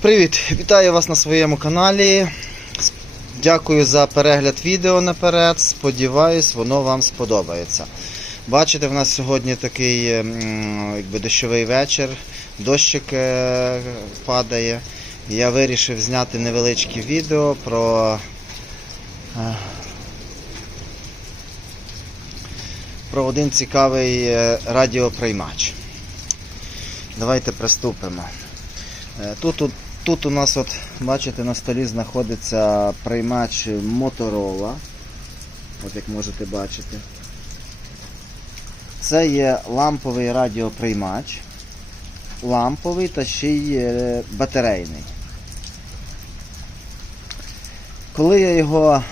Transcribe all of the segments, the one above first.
Привіт! Вітаю вас на своєму каналі. Дякую за перегляд відео наперед. Сподіваюсь, воно вам сподобається. Бачите, в нас сьогодні такий якби, дощовий вечір, дощик е, падає. Я вирішив зняти невеличке відео про, е, про один цікавий е, радіоприймач. Давайте приступимо. Тут, тут, тут у нас, от, бачите, на столі знаходиться приймач Motorola. От як можете бачити. Це є ламповий радіоприймач. Ламповий та ще й е, батарейний. Коли я його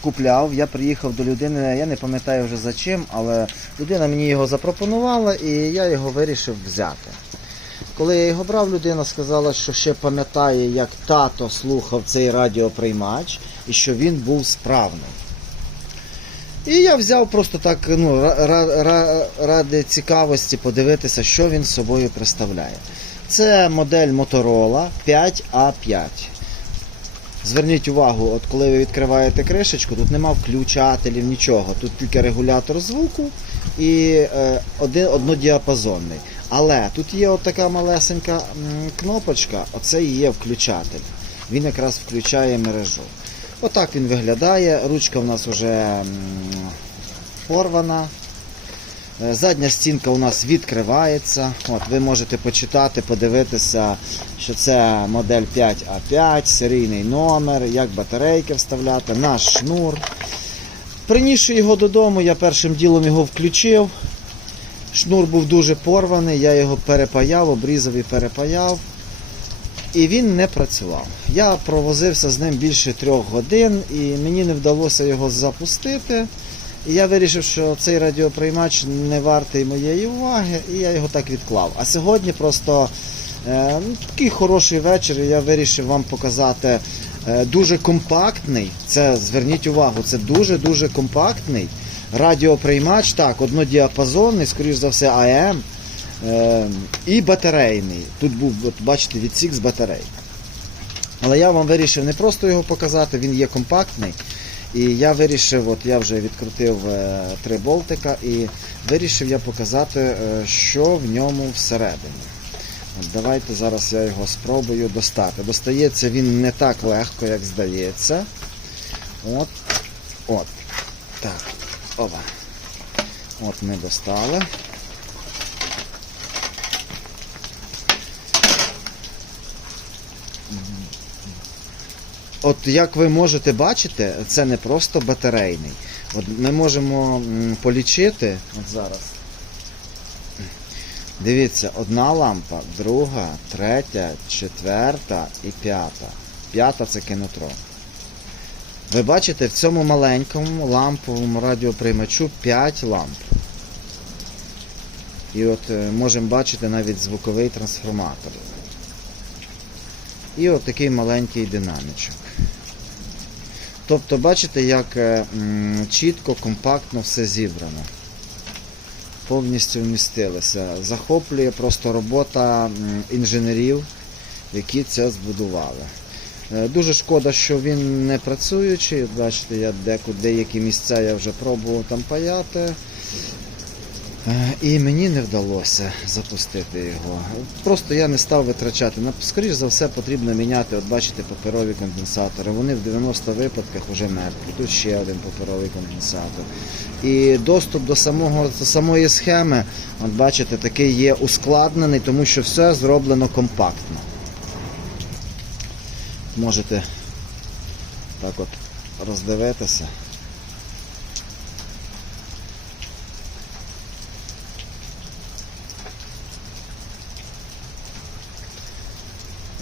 купляв, я приїхав до людини, я не пам'ятаю вже за чим, але людина мені його запропонувала і я його вирішив взяти. Коли я його брав, людина сказала, що ще пам'ятає, як тато слухав цей радіоприймач і що він був справний. І я взяв просто так, ну, ра- ра- ра- ради цікавості подивитися, що він собою представляє. Це модель Motorola 5A5. Зверніть увагу, от коли ви відкриваєте кришечку, тут нема включателів, нічого. Тут тільки регулятор звуку і е, один, однодіапазонний. Але тут є от така малесенька кнопочка, оце і є включатель. Він якраз включає мережу. Отак він виглядає. Ручка в нас вже порвана. Е, Задня стінка у нас відкривається. От, ви можете почитати, подивитися, що це модель 5А5, серійний номер, як батарейки вставляти, наш шнур. Принісши його додому, я першим ділом його включив. Шнур був дуже порваний, я його перепаяв, обрізав і перепаяв. І він не працював. Я провозився з ним більше трьох годин і мені не вдалося його запустити. І я вирішив, що цей радіоприймач не вартий моєї уваги, і я його так відклав. А сьогодні просто е, ну, такий хороший вечір, і я вирішив вам показати е, дуже компактний. Це зверніть увагу, це дуже-дуже компактний радіоприймач, так, однодіапазонний, скоріш за все, АМ. Е, і батарейний. Тут був, от, бачите, відсік з батарей. Але я вам вирішив не просто його показати, він є компактний. І я вирішив, от я вже відкрутив е, три болтика і вирішив я показати, е, що в ньому всередині. От давайте зараз я його спробую достати. Достається він не так легко, як здається. От. От. Так. От ми достали. От як ви можете бачити, це не просто батарейний. От ми можемо полічити от зараз. Дивіться, одна лампа, друга, третя, четверта і п'ята. П'ята це кінотрон. Ви бачите, в цьому маленькому ламповому радіоприймачу 5 ламп. І от е, можемо бачити навіть звуковий трансформатор. І от такий маленький динамічок. Тобто, бачите, як е, чітко, компактно все зібрано. Повністю вмістилося. Захоплює просто робота інженерів, які це збудували. Е, Дуже шкода, що він не працюючий. Бачите, я деку, деякі місця я вже пробував там паяти. Е, І мені не вдалося запустити його. Просто я не став витрачати. На- Скоріш за все потрібно міняти, от бачите, паперові конденсатори. Вони в 90 випадках вже мертві. Тут ще один паперовий конденсатор. І доступ до самого до самої схеми, от бачите, такий є ускладнений, тому що все зроблено компактно. Можете так от роздивитися.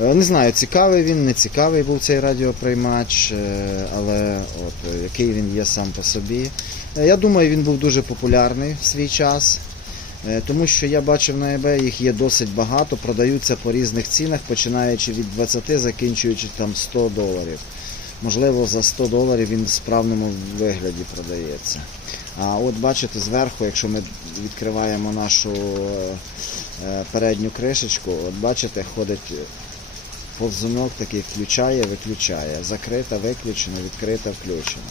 Е, Не знаю, цікавий він, не цікавий був цей радіоприймач, е, але от, е, який він є сам по собі. Я думаю, він був дуже популярний в свій час, тому що я бачив на eBay, їх є досить багато, продаються по різних цінах, починаючи від 20, закінчуючи там 100 доларів. Можливо, за 100 доларів він в справному вигляді продається. А от бачите, зверху, якщо ми відкриваємо нашу е, е, передню кришечку. От бачите, ходить повзунок такий, включає, виключає. Закрита, виключена, відкрита, включена.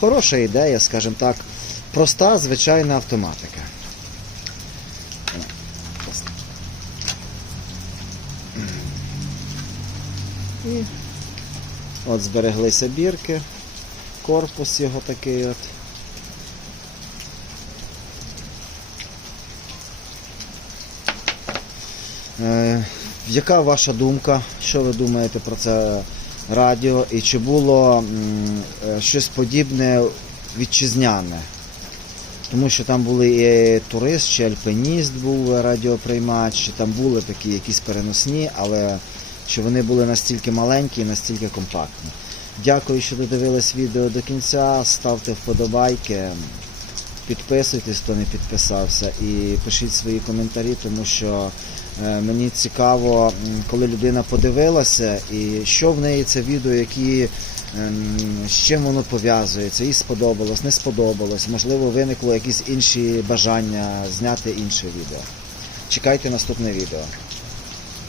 Хороша ідея, скажімо так, проста, звичайна автоматика. І от збереглися бірки, корпус його такий от. Е, яка ваша думка? Що ви думаєте про це радіо? І чи було м, е, щось подібне вітчизняне? Тому що там були і турист, чи альпиніст був радіоприймач, чи там були такі якісь переносні, але що вони були настільки маленькі і настільки компактні. Дякую, що додивились відео до кінця. Ставте вподобайки, підписуйтесь, хто не підписався, і пишіть свої коментарі, тому що е, мені цікаво, коли людина подивилася, і що в неї це відео, які. ем, З чим воно пов'язується, їй сподобалось, не сподобалось, можливо, виникло якісь інші бажання зняти інше відео. Чекайте наступне відео.